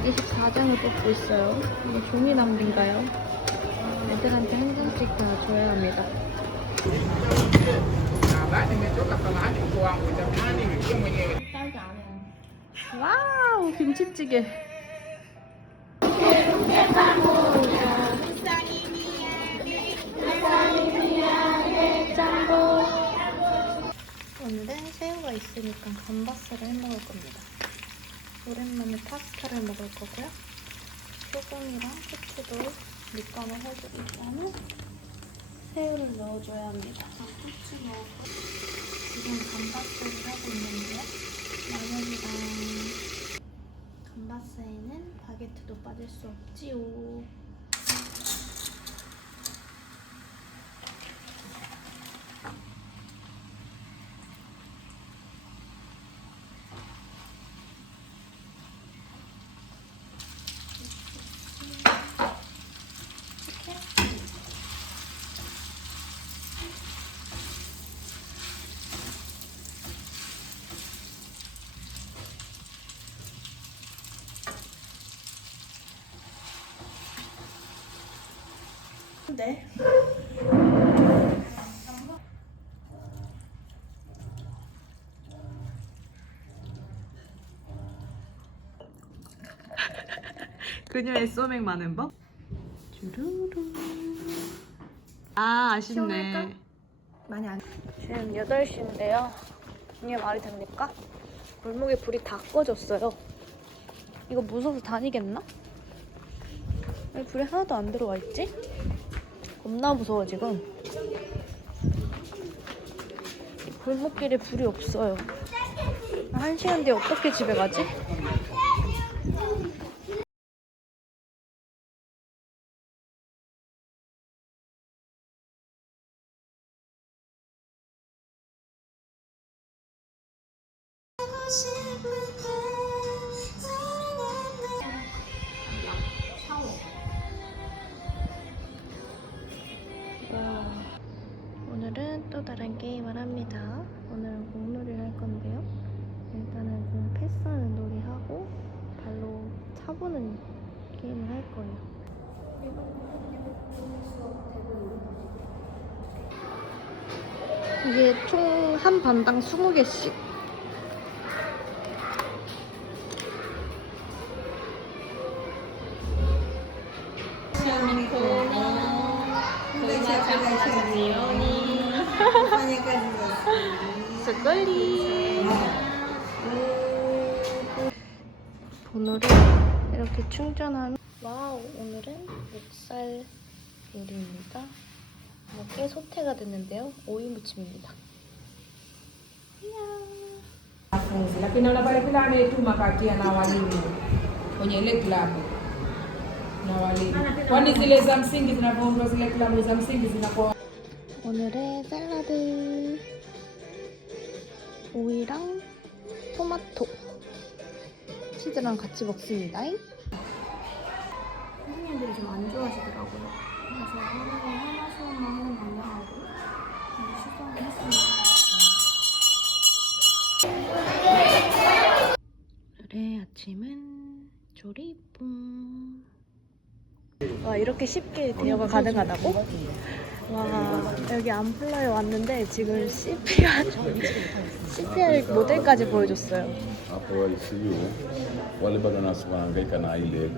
매장을 뽑고 있어요. 이거 종이 낭비인가요? 애들한테 한 장씩 다 줘야 합니다. 와우 김치찌개. 오늘은 새우가 있으니까 감바스를 해 먹을 겁니다. 오랜만에 파스타를 먹을 거고요. 소금이랑 후추도 밑간을 해주고 그다음에 새우를 넣어줘야 합니다. 후추 넣고 지금 감바스를 하고 있는데요. 마늘이랑 감바스에는 바게트도 빠질 수 없지요. 네. 그녀의 소맥 많은 법? 주루루. 아, 아쉽네. 시원할까? 많이 안. 지금 8시인데요. 이게 말이 됩니까? 골목에 불이 다 꺼졌어요. 이거 무서워서 다니겠나? 왜 불이 하나도 안 들어와 있지? 겁나 무서워 지금. 이 골목길에 불이 없어요. 한 시간 뒤에 어떻게 집에 가지? 한 반당 20개씩. 스컬리 번호를 이렇게 충전하면 와우 오늘은 목살 요리입니다. 어, 꽤 소태가 됐는데요. 오이 무침입니다 wanafunzi, lakini naona pale kila anayetuma katia na walimu kwenye ile klabu na walimu, kwani zile za msingi zinapoundwa zile klabu za msingi zinakuwa 오늘의 샐러드 오이랑 토마토 치즈랑 같이 먹습니다 선생님들이 좀 안 좋아하시더라고요 그래서 하루에 하나 수업만 하는 방향으로 시도를 했습니다 오늘의 아침은 조리뿐 와 이렇게 쉽게 대여가 가능하다고? 와 여기 암플러에 왔는데 지금 CPR CPR 모델까지 보여줬어요. ile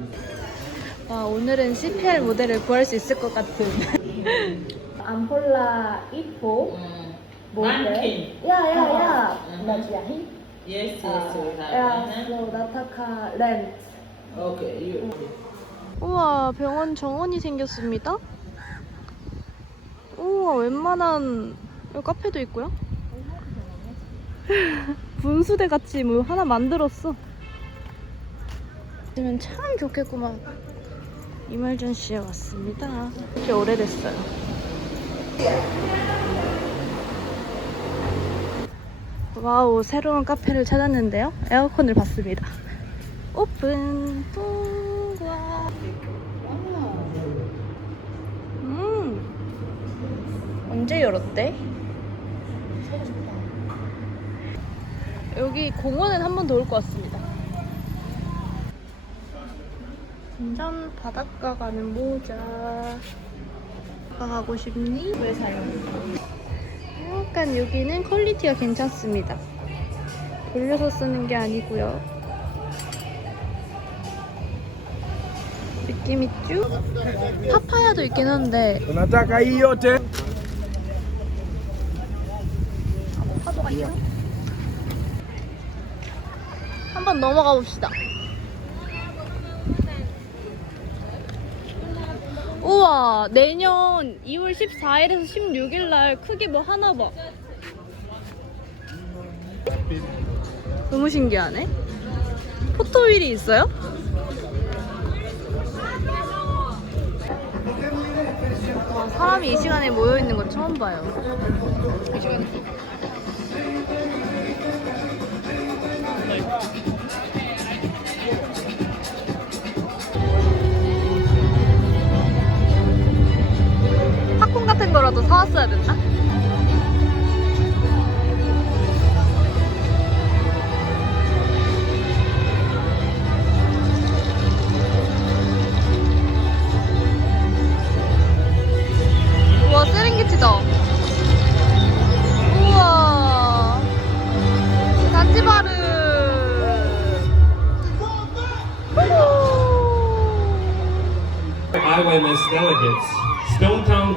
와 오늘은 CPR 모델을 구할 수 있을 것 같은. 암폴라 2포 모델. 야야야. 나지야히. Yes, yes, we have. 야, Uh-huh. 소 나타카 렌트. Okay, you. 우와 병원 정원이 생겼습니다. 우와 웬만한 여기 카페도 있고요. 분수대 같이 뭐 하나 만들었어. 그러면 참 좋겠구만. 이말전시에 왔습니다. 꽤 오래됐어요. 와우 새로운 카페를 찾았는데요. 에어컨을 봤습니다. 오픈. 와. 음. 언제 열었대? 여기 공원은 한 번 더 올 것 같습니다. 완전 바닷가 가는 모자. 가고 싶니? 왜 사요? 약간 여기는 퀄리티가 괜찮습니다. 돌려서 쓰는 게 아니고요. 느낌 있죠? 파파야도 있긴 한데? 파도가 있어? 한번 넘어가 봅시다. 우와, 내년 2월 14일에서 16일 날 크게 뭐 하나 봐. 너무 신기하네. 포토휠이 있어요? 와, 사람이 이 시간에 모여 있는 건 처음 봐요. 팝콘 같은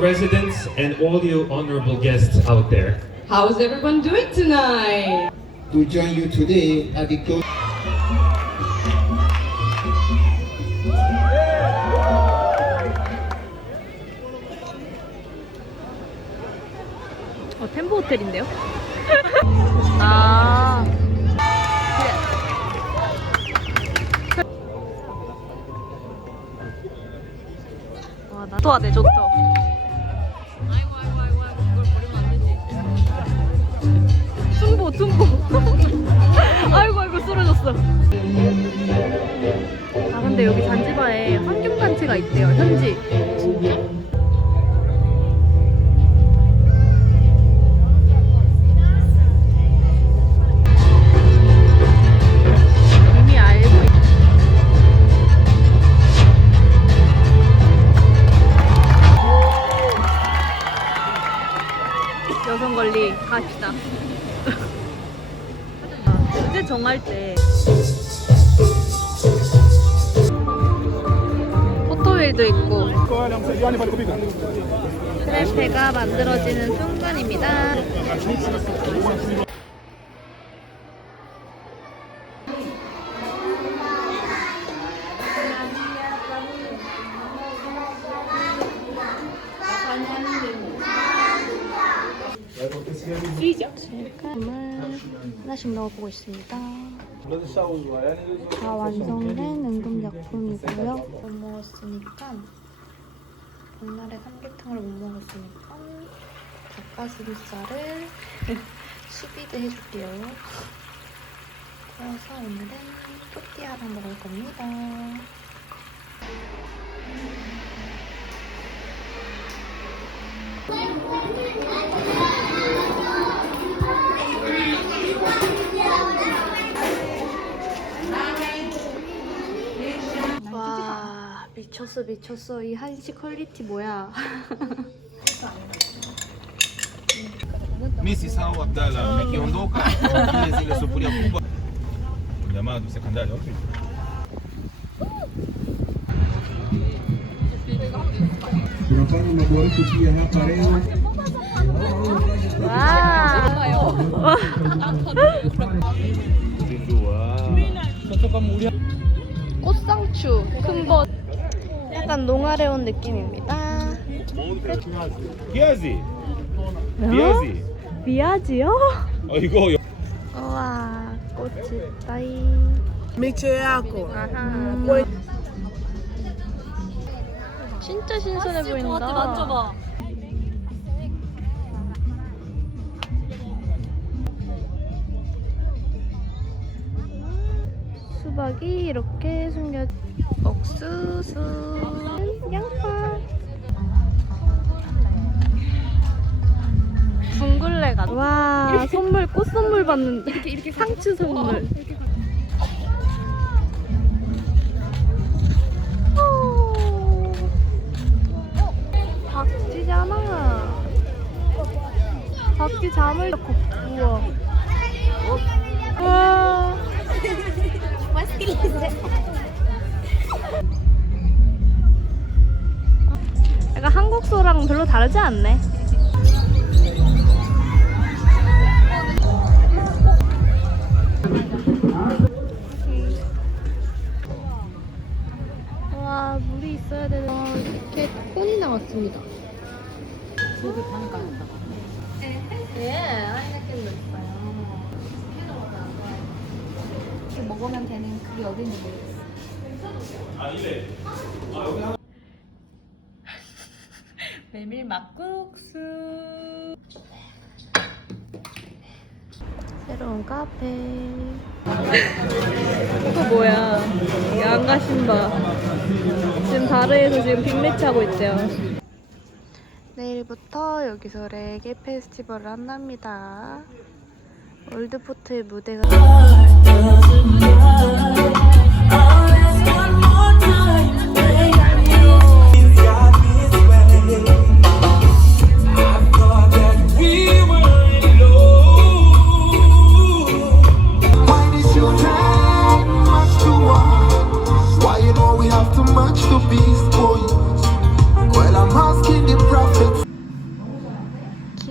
residents, and all you honorable guests out there. How's everyone doing tonight? to join you today at the close. 어, 템보 호텔인데요? 아. 와, 나 좋아네, 좋다. 환경단체가 있대요, 현지. 여성 관리 갑시다. 주제 정할 때 포토웨일도 있고 크레페가 만들어지는 순간입니다. 질감을 하나씩 넣어보고 있습니다. 다 완성된 응급약품이고요. 못 먹었으니까 옛날에 삼계탕을 못 먹었으니까 닭가슴살을 수비드 해줄게요. 그래서 오늘은 또띠아랑 먹을 겁니다. 미쳤어 미쳤어 이 한식 퀄리티 뭐야 zile sufuria kubwa. Jamaa tusekandari wapi? Tunafanya maboresho pia hapa leo. 와 꽃상추 큰벗 약간 농아래 온 느낌입니다 Viazi. Viazi. 미아지요? Oh, 이거 우와 꽃이 따이 미체 yako. 아하. 진짜 신선해 보인다 만져봐 수박이 이렇게 숨겨 옥수수. 양파 둥글레가. 와 선물 꽃 선물 받는데 이렇게 이렇게 상추 선물. 박쥐잖아. 박쥐 잠을 넣고 않네. 메밀 막국수. 새로운 카페. 이거 뭐야? 양가 신바. 지금 다르에서 지금 빅매치 하고 있대요. 내일부터 여기서 레게 페스티벌을 한답니다. 올드포트의 무대가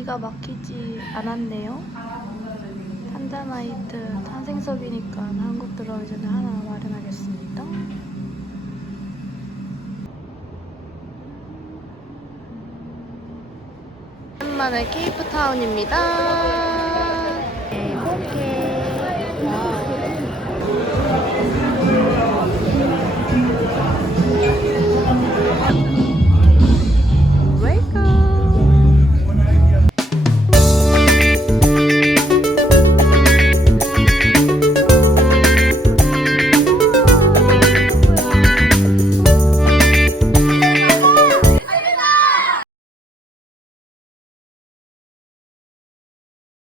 기가 막히지 않았네요. 탄자나이트 탄생석이니까 한국 들어오기 전에 하나 마련하겠습니다. 오랜만에 케이프타운입니다.